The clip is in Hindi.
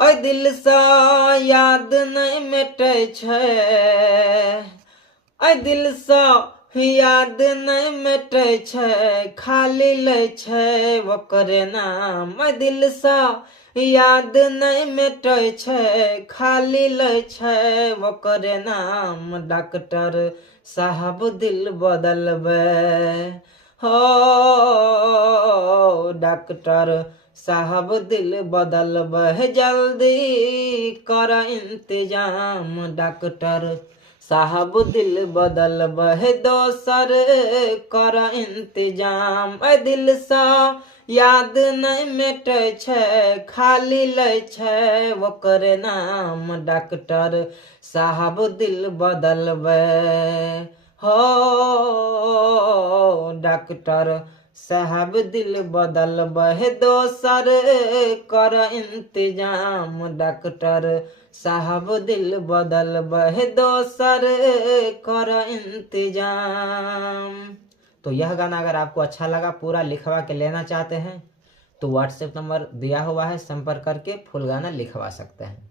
ओए दिल सा याद नहीं मिटे छे, ओए दिल सा याद नहीं मिटे छे, खाली ले छे ओकर नाम। ओए दिल सा याद नहीं मिटे छे, खाली ले छे ओकर नाम। डॉक्टर साहब दिल बदलबे हो, डॉक्टर साहब दिल बदलबे जल्दी कर इंतजाम। डॉक्टर साहब दिल बदलबे दोसर कर इंतजाम। ए दिल सा याद नहीं मिटे छे, खाली ले छे ओकर नाम। डॉक्टर साहब दिल बदलबे हो, डॉक्टर साहब दिल बदलबे दोसर कर इंतजाम। डॉक्टर साहब दिल बदलबे दोसर कर इंतजाम। तो यह गाना अगर आपको अच्छा लगा, पूरा लिखवा के लेना चाहते हैं तो व्हाट्सएप नंबर दिया हुआ है, संपर्क करके फुल गाना लिखवा सकते हैं।